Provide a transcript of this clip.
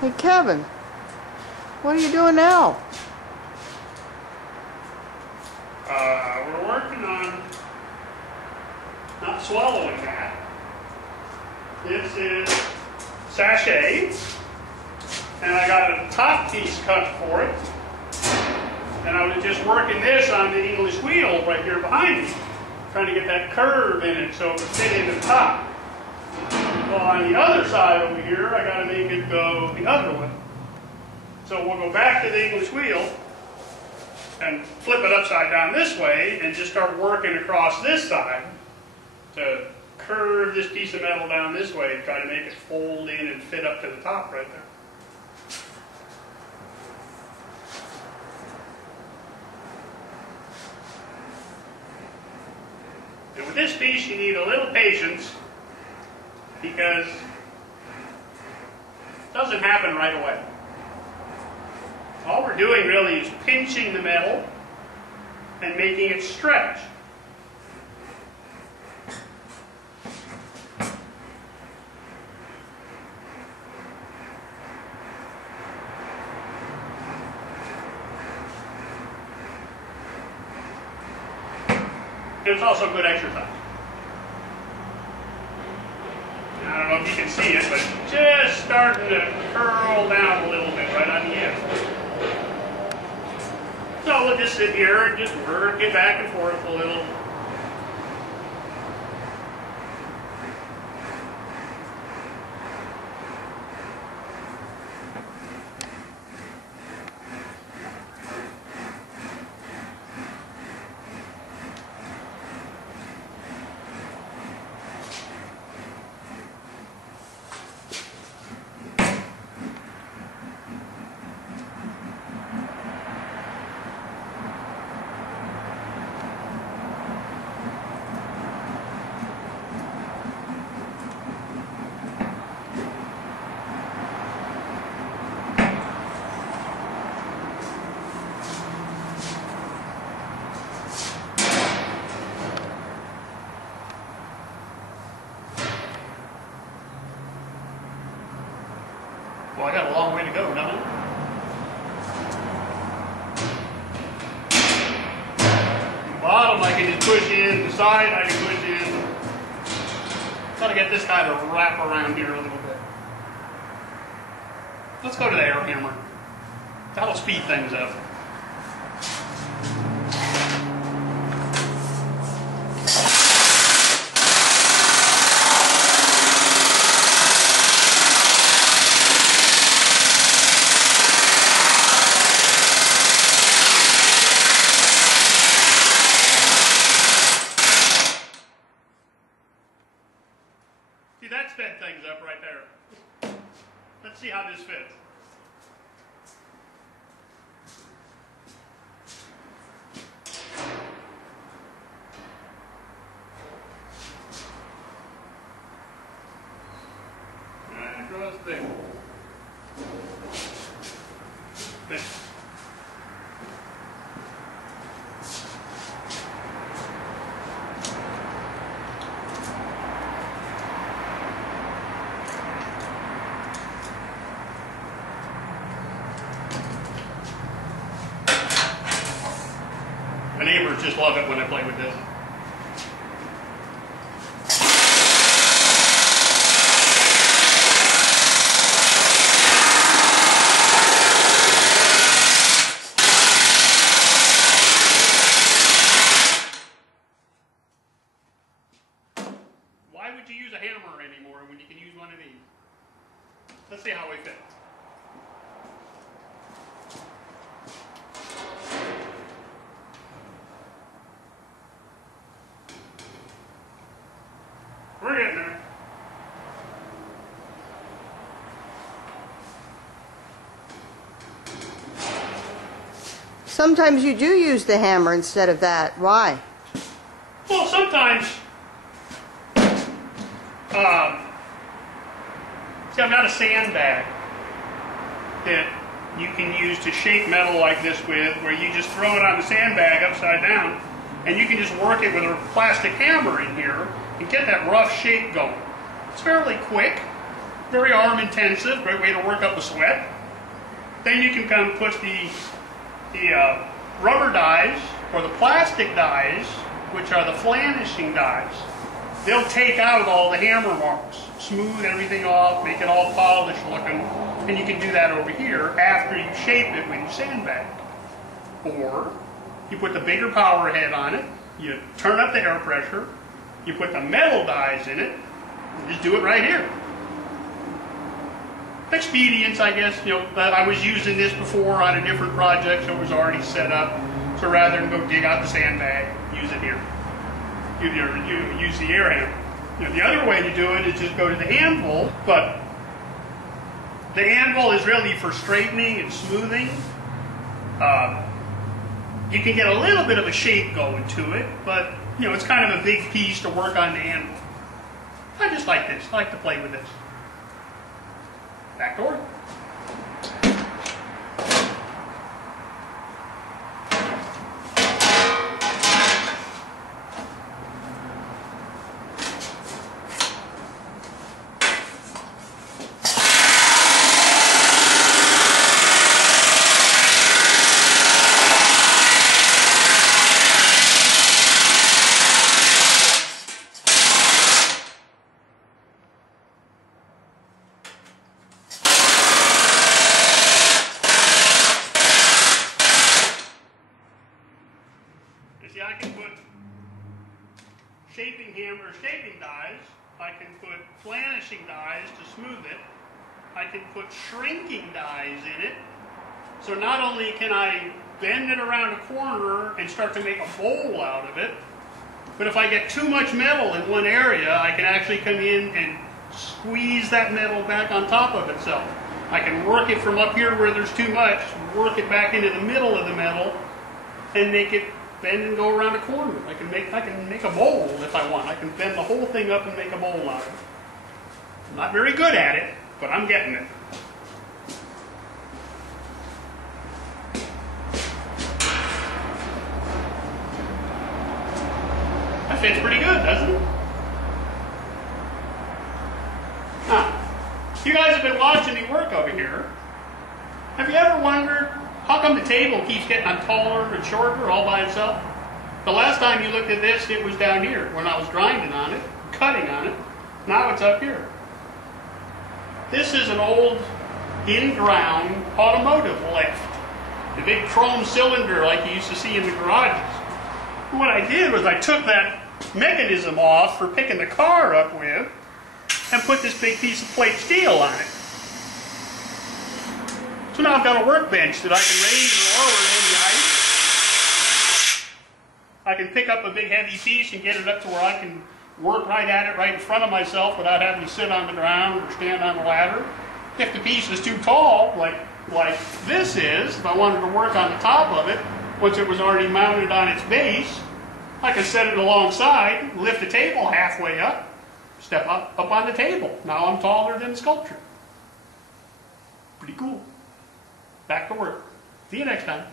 Hey Kevin, what are you doing now? We're working on not swallowing that. This is Sashay, and I got a top piece cut for it. And I was just working this on the English wheel right here behind me, trying to get that curve in it so it would fit into the top. Well, on the other side over here, I got to make it go the other way. So we'll go back to the English wheel and flip it upside down this way and just start working across this side to curve this piece of metal down this way and try to make it fold in and fit up to the top right there. And with this piece you need a little patience because it doesn't happen right away. All we're doing really is pinching the metal and making it stretch. And it's also good exercise. I don't know if you can see it, but it's just starting to curl down a little bit right on the end. So we'll just sit here and just work it back and forth a little. Well, I got a long way to go, don't I? The bottom I can just push in, the side I can push in. Got to get this guy to wrap around here a little bit. Let's go to the air hammer. That'll speed things up. See, that sped things up right there. Let's see how this fits. And across there. There. My neighbors just love it when I play with this. Why would you use a hammer anymore when you can use one of these? Let's see how we fit. We're getting there. Sometimes you do use the hammer instead of that. Why? Well, sometimes, see, I've got a sandbag that you can use to shape metal like this with, where you just throw it on the sandbag upside down, and you can just work it with a plastic hammer in here and get that rough shape going. It's fairly quick, very arm intensive, great way to work up a sweat. Then you can come put the rubber dies or the plastic dies, which are the flanishing dies. They'll take out all the hammer marks, smooth everything off, make it all polished looking, and you can do that over here after you shape it when you sandbag. Or you put the bigger power head on it, you turn up the air pressure, you put the metal dies in it, and just do it right here. Expedience, I guess, I was using this before on a different project, so it was already set up. So rather than go dig out the sandbag, use it here. You use the air hammer. The other way to do it is just go to the anvil, but the anvil is really for straightening and smoothing. You can get a little bit of a shape going to it, but it's kind of a big piece to work on the anvil. I just like this. I like to play with this. Back door. See, I can put shaping hammer, shaping dies. I can put flanishing dies to smooth it. I can put shrinking dies in it. So not only can I bend it around a corner and start to make a bowl out of it, but if I get too much metal in one area, I can actually come in and squeeze that metal back on top of itself. I can work it from up here where there's too much, work it back into the middle of the metal, and make it bend and go around a corner. I can make a bowl if I want. I can bend the whole thing up and make a bowl out of it. I'm not very good at it, but I'm getting it. That fits pretty good, doesn't it? Now, you guys have been watching me work over here. Have you ever wondered how come the table keeps getting taller and shorter all by itself? The last time you looked at this, it was down here when I was grinding on it, cutting on it. Now it's up here. This is an old in-ground automotive lift. The big chrome cylinder like you used to see in the garages. What I did was I took that mechanism off for picking the car up with and put this big piece of plate steel on it. So now I've got a workbench that I can raise or lower at any height. I can pick up a big heavy piece and get it up to where I can work right at it right in front of myself without having to sit on the ground or stand on the ladder. If the piece is too tall, like this is, if I wanted to work on the top of it, once it was already mounted on its base, I can set it alongside, lift the table halfway up, step up on the table. Now I'm taller than the sculpture. Pretty cool. Back to work. See you next time.